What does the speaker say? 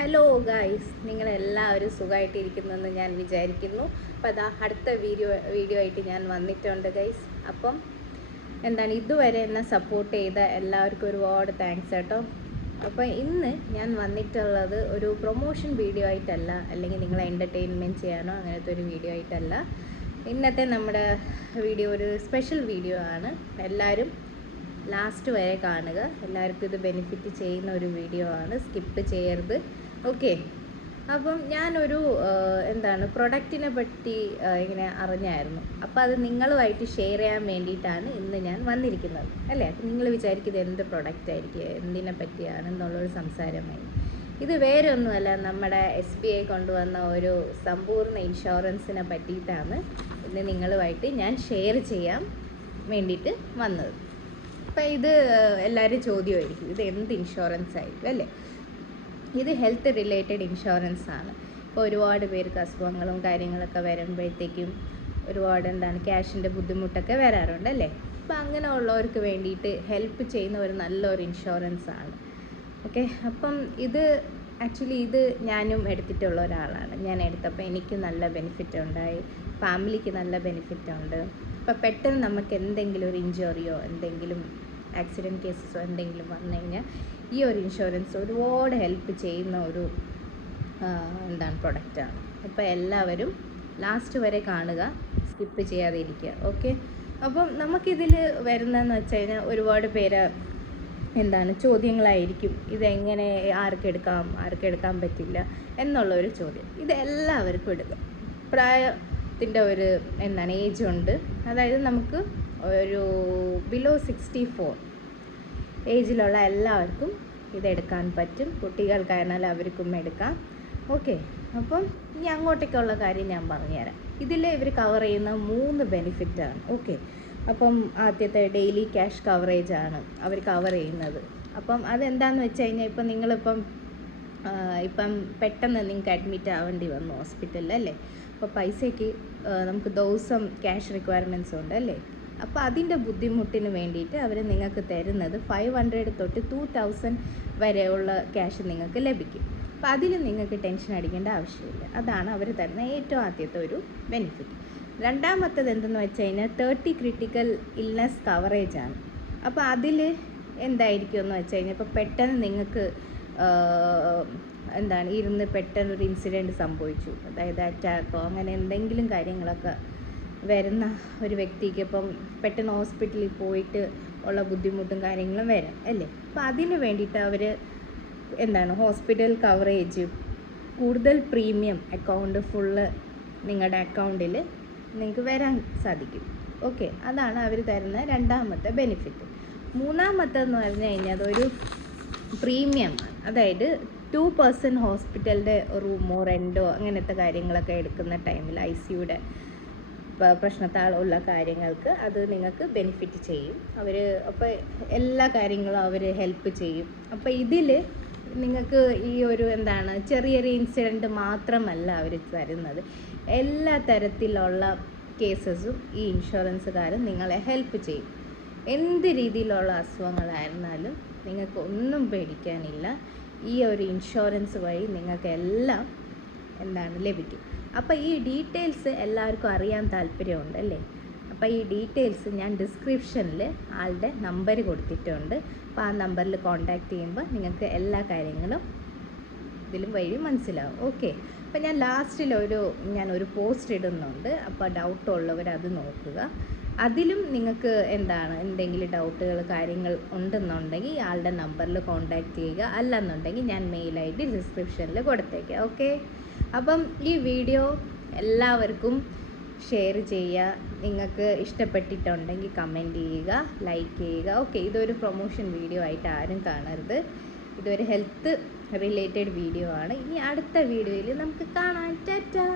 Hello guys, നിങ്ങളെല്ലാവരും സുഖമായിട്ടിരിക്കുന്നെന്ന് ഞാൻ വിചാരിക്കുന്നു. അപ്പോൾ അതാ അടുത്ത വീഡിയോ ആയിട്ട് ഞാൻ വന്നിട്ടുണ്ട് ഗൈസ്. അപ്പം ഇതുവരെ എന്നെ സപ്പോർട്ട് ചെയ്ത എല്ലാവർക്കും ഒരുപാട് താങ്ക്സ് കേട്ടോ. അപ്പോൾ ഇന്ന് ഞാൻ വന്നിട്ടുള്ളത് ഒരു പ്രൊമോഷൻ വീഡിയോ ആയിട്ടല്ല, അല്ലെങ്കിൽ നിങ്ങളെ എൻ്റർടൈൻമെൻറ്റ് ചെയ്യാനോ അങ്ങനത്തെ ഒരു വീഡിയോ ആയിട്ടല്ല. ഇന്നത്തെ നമ്മുടെ വീഡിയോ ഒരു സ്പെഷ്യൽ വീഡിയോ ആണ്. എല്ലാവരും ലാസ്റ്റ് വരെ കാണുക. എല്ലാവർക്കും ഇത് ബെനിഫിറ്റ് ചെയ്യുന്ന ഒരു വീഡിയോ ആണ്, സ്കിപ്പ് ചെയ്യരുത്. ഓക്കെ, അപ്പം ഞാനൊരു പ്രൊഡക്റ്റിനെ പറ്റി ഇങ്ങനെ അറിഞ്ഞായിരുന്നു. അപ്പോൾ അത് നിങ്ങളുമായിട്ട് ഷെയർ ചെയ്യാൻ വേണ്ടിയിട്ടാണ് ഇന്ന് ഞാൻ വന്നിരിക്കുന്നത്, അല്ലേ? അപ്പം നിങ്ങൾ വിചാരിക്കുന്നത് എന്ത് പ്രൊഡക്റ്റ് ആയിരിക്കും, എന്തിനെ പറ്റിയാണ് എന്നുള്ളൊരു സംസാരമായി. ഇത് വേറെ ഒന്നുമല്ല, നമ്മുടെ SBI കൊണ്ടുവന്ന ഒരു സമ്പൂർണ്ണ ഇൻഷുറൻസിനെ പറ്റിയിട്ടാണ് ഇന്ന് നിങ്ങളുമായിട്ട് ഞാൻ ഷെയർ ചെയ്യാൻ വേണ്ടിയിട്ട് വന്നത്. അപ്പം ഇത് എല്ലാവരും ചോദ്യമായിരിക്കും, ഇത് എന്ത് ഇൻഷുറൻസ് ആയിരിക്കും, അല്ലേ? ഇത് ഹെൽത്ത് റിലേറ്റഡ് ഇൻഷുറൻസ് ആണ്. ഇപ്പോൾ ഒരുപാട് പേർക്ക് അസുഖങ്ങളും കാര്യങ്ങളൊക്കെ വരുമ്പോഴത്തേക്കും ഒരുപാട് ക്യാഷിൻ്റെ ബുദ്ധിമുട്ടൊക്കെ വരാറുണ്ട്, അല്ലേ? അപ്പോൾ അങ്ങനെ ഉള്ളവർക്ക് വേണ്ടിയിട്ട് ഹെൽപ്പ് ചെയ്യുന്ന ഒരു നല്ലൊരു ഇൻഷുറൻസ് ആണ്. ഓക്കെ, അപ്പം ഇത് ആക്ച്വലി ഇത് ഞാനും എടുത്തിട്ടുള്ള ഒരാളാണ്. ഞാൻ എടുത്തപ്പോൾ എനിക്ക് നല്ല ബെനിഫിറ്റ് ഉണ്ടായി, ഫാമിലിക്ക് നല്ല ബെനിഫിറ്റ് ഉണ്ട്. അപ്പോൾ പെട്ടെന്ന് നമുക്ക് എന്തെങ്കിലും ഒരു ഇഞ്ചുറിയോ എന്തെങ്കിലും ആക്സിഡൻറ്റ് കേസസോ എന്തെങ്കിലും വന്നു കഴിഞ്ഞാൽ ഈ ഒരു ഇൻഷുറൻസ് ഒരുപാട് ഹെൽപ്പ് ചെയ്യുന്ന ഒരു പ്രൊഡക്റ്റാണ്. അപ്പോൾ എല്ലാവരും ലാസ്റ്റ് വരെ കാണുക, സ്കിപ്പ് ചെയ്യാതെ ഇരിക്കുക. ഓക്കെ, അപ്പം നമുക്കിതിൽ വരുന്നതെന്ന് വെച്ച് കഴിഞ്ഞാൽ ഒരുപാട് പേര് ചോദ്യങ്ങളായിരിക്കും. ഇതെങ്ങനെ ആർക്കെടുക്കാൻ പറ്റില്ല എന്നുള്ളൊരു ചോദ്യം. ഇത് എല്ലാവർക്കും എടുക്കാം. പ്രായത്തിൻ്റെ ഒരു ഏജ് ഉണ്ട്. അതായത് നമുക്ക് ഒരു ബിലോ 64 ഏജിലുള്ള എല്ലാവർക്കും ഇതെടുക്കാൻ പറ്റും. കുട്ടികൾക്കായിരുന്നാലും അവർക്കും എടുക്കാം. ഓക്കെ, അപ്പം ഇനി അങ്ങോട്ടേക്കുള്ള കാര്യം ഞാൻ പറഞ്ഞുതരാം. ഇതിൽ ഇവർ കവർ ചെയ്യുന്ന 3 ബെനിഫിറ്റാണ്. ഓക്കെ, അപ്പം ആദ്യത്തെ ഡെയിലി ക്യാഷ് കവറേജ് ആണ് അവർ കവർ ചെയ്യുന്നത്. അപ്പം അതെന്താണെന്ന് വെച്ച് കഴിഞ്ഞാൽ ഇപ്പം നിങ്ങളിപ്പം പെട്ടെന്ന് നിങ്ങൾക്ക് അഡ്മിറ്റ് ആവേണ്ടി വന്നു ഹോസ്പിറ്റലിൽ, അല്ലേ? അപ്പോൾ പൈസയ്ക്ക് നമുക്ക് ദിവസം ക്യാഷ് റിക്വയർമെൻറ്റ്സ് ഉണ്ട്, അല്ലേ? അപ്പോൾ അതിൻ്റെ ബുദ്ധിമുട്ടിന് വേണ്ടിയിട്ട് അവർ നിങ്ങൾക്ക് തരുന്നത് 500 തൊട്ട് 2000 വരെയുള്ള ക്യാഷ് നിങ്ങൾക്ക് ലഭിക്കും. അപ്പോൾ അതിൽ നിങ്ങൾക്ക് ടെൻഷൻ അടിക്കേണ്ട ആവശ്യമില്ല. അതാണ് അവർ തരുന്ന ഏറ്റവും ആദ്യത്തെ ഒരു ബെനിഫിറ്റ്. രണ്ടാമത്തത് എന്തെന്ന് വെച്ച് കഴിഞ്ഞാൽ 30 ക്രിട്ടിക്കൽ ഇൽനെസ് കവറേജ് ആണ്. അപ്പോൾ അതിൽ എന്തായിരിക്കും എന്ന് വെച്ച് കഴിഞ്ഞാൽ ഇപ്പോൾ പെട്ടെന്ന് നിങ്ങൾക്ക് ഇരുന്ന് പെട്ടെന്നൊരു ഇൻസിഡൻറ്റ് സംഭവിച്ചു, അതായത് അറ്റാക്കോ അങ്ങനെ എന്തെങ്കിലും കാര്യങ്ങളൊക്കെ വരുന്ന ഒരു വ്യക്തിക്ക് ഇപ്പം പെട്ടെന്ന് ഹോസ്പിറ്റലിൽ പോയിട്ട് ഉള്ള ബുദ്ധിമുട്ടും കാര്യങ്ങളും വരാം, അല്ലേ? അപ്പോൾ അതിന് വേണ്ടിയിട്ട് അവർ ഹോസ്പിറ്റൽ കവറേജ്, കൂടുതൽ പ്രീമിയം അക്കൗണ്ട് ഫുള്ള് നിങ്ങളുടെ അക്കൗണ്ടിൽ നിങ്ങൾക്ക് വരാൻ സാധിക്കും. ഓക്കെ, അതാണ് അവർ തരുന്ന രണ്ടാമത്തെ ബെനിഫിറ്റ്. മൂന്നാമത്തെന്ന് പറഞ്ഞു കഴിഞ്ഞാൽ അതൊരു പ്രീമിയമാണ്. അതായത് 2% ഹോസ്പിറ്റലിൻ്റെ റൂമോ റെൻറ്റോ അങ്ങനത്തെ കാര്യങ്ങളൊക്കെ എടുക്കുന്ന ടൈമിൽ ICUയുടെ പ്രശ്നത്താൽ ഉള്ള കാര്യങ്ങൾക്ക് അത് നിങ്ങൾക്ക് ബെനിഫിറ്റ് ചെയ്യും അവർ. അപ്പോൾ എല്ലാ കാര്യങ്ങളും അവർ ഹെൽപ്പ് ചെയ്യും. അപ്പോൾ ഇതിൽ നിങ്ങൾക്ക് ഈ ഒരു ചെറിയൊരു ഇൻസിഡൻറ്റ് മാത്രമല്ല അവർ തരുന്നത്, എല്ലാ തരത്തിലുള്ള കേസസും ഈ ഇൻഷുറൻസുകാർ നിങ്ങളെ ഹെൽപ്പ് ചെയ്യും. എന്ത് രീതിയിലുള്ള അസുഖങ്ങളായിരുന്നാലും നിങ്ങൾക്ക് ഒന്നും പേടിക്കാനില്ല. ഈ ഒരു ഇൻഷുറൻസ് വഴി നിങ്ങൾക്ക് എല്ലാം ലഭിക്കും. അപ്പോൾ ഈ ഡീറ്റെയിൽസ് എല്ലാവർക്കും അറിയാൻ താല്പര്യമുണ്ട്, അല്ലേ? അപ്പോൾ ഈ ഡീറ്റെയിൽസ് ഞാൻ ഡിസ്ക്രിപ്ഷനിൽ ആളുടെ നമ്പർ കൊടുത്തിട്ടുണ്ട്. അപ്പോൾ ആ നമ്പറിൽ കോൺടാക്റ്റ് ചെയ്യുമ്പോൾ നിങ്ങൾക്ക് എല്ലാ കാര്യങ്ങളും ഇതിലും വഴി മനസ്സിലാവും. ഓക്കെ, അപ്പോൾ ഞാൻ ലാസ്റ്റിൽ ഒരു പോസ്റ്റ് ഇടുന്നുണ്ട്. അപ്പോൾ ഡൗട്ടുള്ളവർ അത് നോക്കുക. അതിലും നിങ്ങൾക്ക് എന്തെങ്കിലും ഡൗട്ടുകൾ കാര്യങ്ങൾ ഉണ്ടെന്നുണ്ടെങ്കിൽ ആളുടെ നമ്പറിൽ കോൺടാക്റ്റ് ചെയ്യുക. അല്ലെന്നുണ്ടെങ്കിൽ ഞാൻ മെയിൽ ID ഡിസ്ക്രിപ്ഷനിൽ കൊടുത്തേക്കാം. ഓക്കെ, അപ്പം ഈ വീഡിയോ എല്ലാവർക്കും ഷെയർ ചെയ്യുക. നിങ്ങൾക്ക് ഇഷ്ടപ്പെട്ടിട്ടുണ്ടെങ്കിൽ കമൻറ്റ് ചെയ്യുക, ലൈക്ക് ചെയ്യുക. ഓക്കെ, ഇതൊരു പ്രൊമോഷൻ വീഡിയോ ആയിട്ട് ആരും കാണരുത്. ഇതൊരു ഹെൽത്ത് റിലേറ്റഡ് വീഡിയോ ആണ്. ഇനി അടുത്ത വീഡിയോയിൽ നമുക്ക് കാണാം. ടാറ്റാ.